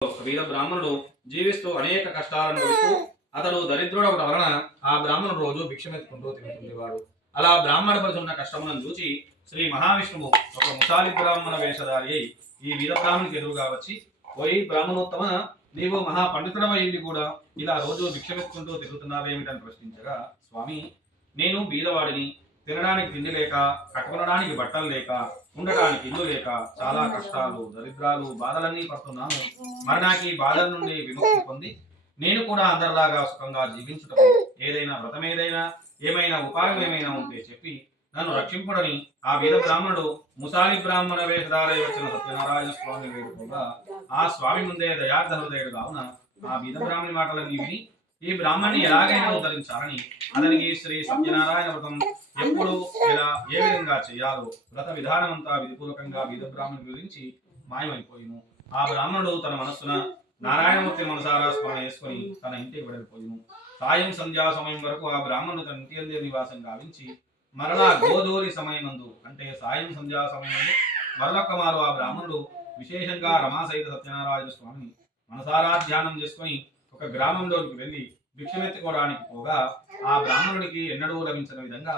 వీర బ్రాహ్మణుడు జీవిస్తూ అనేక కష్టాలను అనుభవిస్తూ అతడు దరిద్రుడవడం వలన ఆ బ్రాహ్మణుడు రోజు భిక్షమెత్తుకుంటూ తిరుగుతుండేవాడు. అలా బ్రాహ్మణ పడుతున్న కష్టములను చూచి శ్రీ మహావిష్ణువు ఒక ముసాలి బ్రాహ్మణ వేషధారి అయి ఈ వీర బ్రాహ్మణునికి ఎదురుగా వచ్చి, పోయి బ్రాహ్మణోత్తమ, నీవు మహా పండితుడవయ్యింది కూడా ఇలా రోజు భిక్షమెత్తుకుంటూ తిరుగుతున్నావేమిటని ప్రశ్నించగా, స్వామి, నేను బీదవాడిని, తినడానికి తిండి లేక, కట్టుకొనడానికి బట్టలు లేక, ఉండడానికి ఇల్లు లేక చాలా కష్టాలు, దరిద్రాలు, బాధలన్నీ పడుతున్నాను. మరి నాకు ఈ బాధల నుండి విముక్తి పొంది నేను కూడా అందరిలాగా సుఖంగా జీవించుటకు ఏదైనా వ్రతం ఏమైనా ఉపాయం ఏమైనా ఉంటే చెప్పి నన్ను రక్షింపుడని ఆ వీర బ్రాహ్మణుడు ముసాలి బ్రాహ్మణ వేషధారై వచ్చిన సత్యనారాయణ స్వామి వేడుకోగా, ఆ స్వామి ముందే దయార్థ హృదయుడు కావున ఆ వీర బ్రాహ్మణి మాటలన్నీ విని ఈ బ్రాహ్మణ్ణి ఎలాగైనా ఉద్ధరించాలని అతనికి శ్రీ సత్యనారాయణ వ్రతం ఎప్పుడు ఎలా ఏ విధంగా చేయాలో వ్రత విధానం అంతా విధిపూర్వకంగా వీర బ్రాహ్మణి గురించి మాయమైపోయిను. ఆ బ్రాహ్మణుడు తన మనస్సున నారాయణమూర్తి మనసారా స్మరణ చేసుకుని తన ఇంటికి వెళ్ళిపోయిను. సాయం సంధ్యా సమయం వరకు ఆ బ్రాహ్మణుడు తన ఇంటి అందే నివాసం గావించి మరలా గోధూలి సమయమందు అంటే సాయం సంధ్యా సమయమందు మరొక్క మారు ఆ బ్రాహ్మణుడు విశేషంగా రమాసహిత సత్యనారాయణ స్వామిని మనసారా ధ్యానం చేసుకుని ఒక గ్రామంలోకి వెళ్లి భిక్షమెత్తుకోవడానికి పోగా ఆ బ్రాహ్మణుడికి ఎన్నడూ లభించిన విధంగా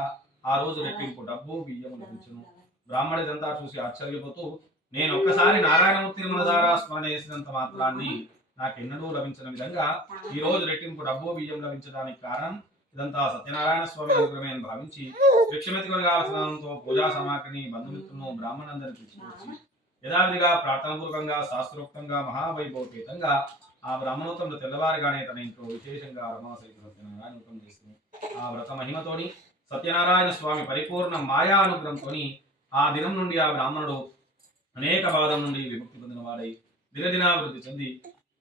ఆ రోజు రెట్టింపు డబ్బు బియ్యం లభించును. బ్రాహ్మణుడిదంతా చూసి ఆశ్చర్యపోతూ, నేను ఒక్కసారి నారాయణమూర్తి మనసారా స్మరణ చేసినంత మాత్రాన్ని నాకెన్నడూ లభించిన విధంగా ఈ రోజు రెట్టింపు డబ్బు బియ్యం లభించడానికి కారణం ఇదంతా సత్యనారాయణ స్వామి అనుగ్రహమే అని భావించి భిక్షమెత్తుకొని కావలసినంతో పూజా సామాగ్రిని బంధుమిత్రులను బ్రాహ్మణులందరినీ తీసుకొచ్చి యథావిధిగా ప్రార్థనాపూర్వకంగా శాస్త్రోక్తంగా మహావైభవపేతంగా ఆ బ్రాహ్మణోత్తముడు తెల్లవారుగానే తన ఇంట్లో విశేషంగా రమాసహిత సత్యనారాయణ వ్రతం చేసింది. ఆ వ్రత మహిమతోని సత్యనారాయణ స్వామి పరిపూర్ణ మాయా అనుగ్రహంతోని ఆ దినం నుండి ఆ బ్రాహ్మణుడు అనేక బాధల నుండి విముక్తి పొందిన వాడై దినదినాభివృద్ధి చెంది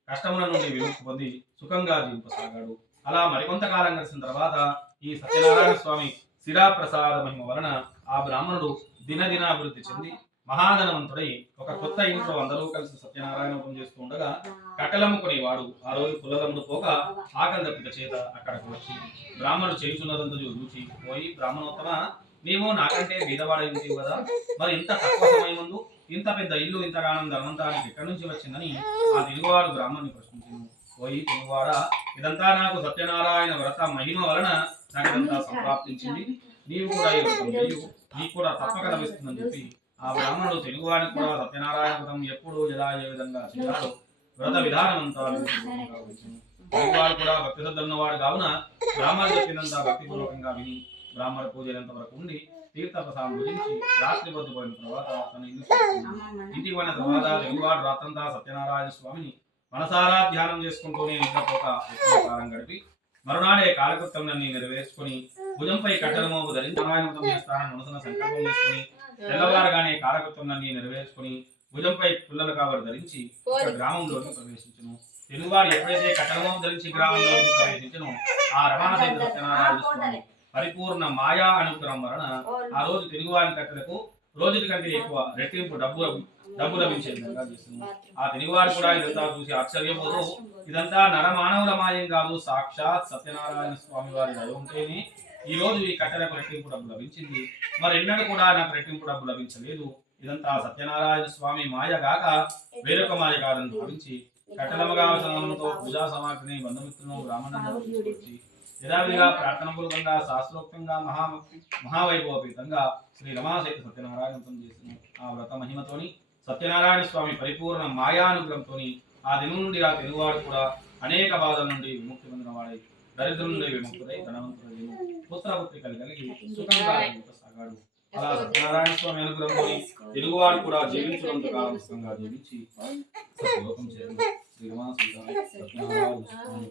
కష్టముల నుండి విముక్తి పొంది సుఖంగా జీవింపసాగాడు. అలా మరికొంతకాలం గడిచిన తర్వాత ఈ సత్యనారాయణ స్వామి శిరాప్రసాద మహిమ వలన ఆ బ్రాహ్మణుడు దినదినాభివృద్ధి చెంది మహాధనవంతుడై ఒక కొత్త ఇంట్లో అందరూ కలిసి సత్యనారాయణ వ్రతం చేస్తూ ఉండగా కట్టెలమ్ముకుని వాడు ఆ రోజు పుల్లలమ్ముడు పోక ఆకలి దప్పిక చేత అక్కడికి వచ్చి బ్రాహ్మణుడు చేయుచున్నదంతా చూచి, పోయి బ్రాహ్మణోత్తమ, నీవు నాకంటే బీదవాడైంది కదా, మరి ఇంత తక్కువ సమయం ముందు ఇంత పెద్ద ఇల్లు ఇంతగానం ధనవంతానికి ఎక్కడి నుంచి వచ్చిందని ఆ తెలుగువాడు బ్రాహ్మణుని ప్రశ్నించాను. పోయి తెలుగువాడా, ఇదంతా నాకు సత్యనారాయణ వ్రత మహిమ వలన నాకు ఇదంతా సంప్రాప్తించింది, నీవు కూడా ఈ వ్రతం చేయు, నీకు కూడా తప్పక లభిస్తుందని చెప్పి ఆ బ్రాహ్మణుడు తెలుగువాడికి కూడా సత్యనారాయణ వ్రతం ఎప్పుడు ఎలా ఏ విధంగా చేయాలో వ్రత విధానం అంతా తెలుగువాడు కూడా భక్తి శ్రద్ధలున్నవాడు కావున బ్రాహ్మణుడు చెప్పినంత భక్తిపూర్వకంగా విని బ్రాహ్మణ పూజలంత వరకు ఉండి తీర్థ ప్రసాదం గురించి రాత్రి పొద్దుపోయిన తర్వాత తన ఇంటికి పోయిన తర్వాత తెలుగువాడు రాత్రంతా సత్యనారాయణ స్వామిని మనసారా ధ్యానం చేసుకుంటూనే నిద్రపోక ఎక్కువ కాలం గడిపి మరునాడే కాలకృత్యాన్ని నెరవేర్చుకుని భుజంపై కట్టెలమోపు ధరించి నారాయణవ్రతం చేస్తానని మనసున సంకల్పం చేసుకుని తెల్లవారుగానే కాలకృత్యాన్ని నెరవేర్చుకుని భుజంపై పుల్లల కావరు ధరించి ఒక గ్రామంలోకి ప్రవేశించను. తెలుగువాడు ఎప్పుడైతే కట్టెలమోపు ధరించి గ్రామంలోకి ప్రవేశించను ఆ రమాసహిత సత్యనారాయణ స్వామి పరిపూర్ణ మాయా అనుగ్రహం వలన ఆ రోజు తెలుగువారి కట్టెలకు రోజుల కంటే ఎక్కువ రెట్టింపు డబ్బు లభించే విధంగా చేస్తుంది. ఆ తెలుగువాడు కూడా ఇదంతా చూసి ఆశ్చర్యపోతూ, ఇదంతా నరమానవుల మాయం కాదు, సాక్షాత్ సత్యనారాయణ స్వామి వారి దయ ఉంటేనే ఈ రోజు ఈ కట్టెలకు రెట్టింపు డబ్బు లభించింది, మరి ఎన్నడూ కూడా నాకు రెట్టింపు డబ్బు లభించలేదు, ఇదంతా సత్యనారాయణ స్వామి మాయ గాక వేరొక మాయ కాదని భావించి కట్టెలమ్మగా అవసరంతో పూజా సామాగ్రిని బంధుమిత్రులను బ్రాహ్మణులను తీసుకొచ్చి యథావిధిగా ప్రార్థనాపూర్వకంగా శాస్త్రోక్తంగా మహావైభవపేతంగా శ్రీ రమాసహిత సత్యనారాయణ వ్రతం చేసిన ఆ వ్రత మహిమతోని సత్యనారాయణ స్వామి పరిపూర్ణ మాయానుగ్రహంతో ఆ దినం నుండి ఆ తెలుగువాడు కూడా అనేక బాధల నుండి విముక్తి పొందిన వాడై దరిద్రం నుండి విముక్తుడై ధనవంతుడై పుత్రపుత్రికలు కలిగి సుఖంగా సాగాడు. అలా సత్యనారాయణ స్వామి అనుగ్రహంతో తెలుగువాడు కూడా జీవించినంత కాలం సుఖంగా జీవించి సత్యలోకం చేరిన శ్రీ రమాసహిత సత్యనారాయణ స్వామి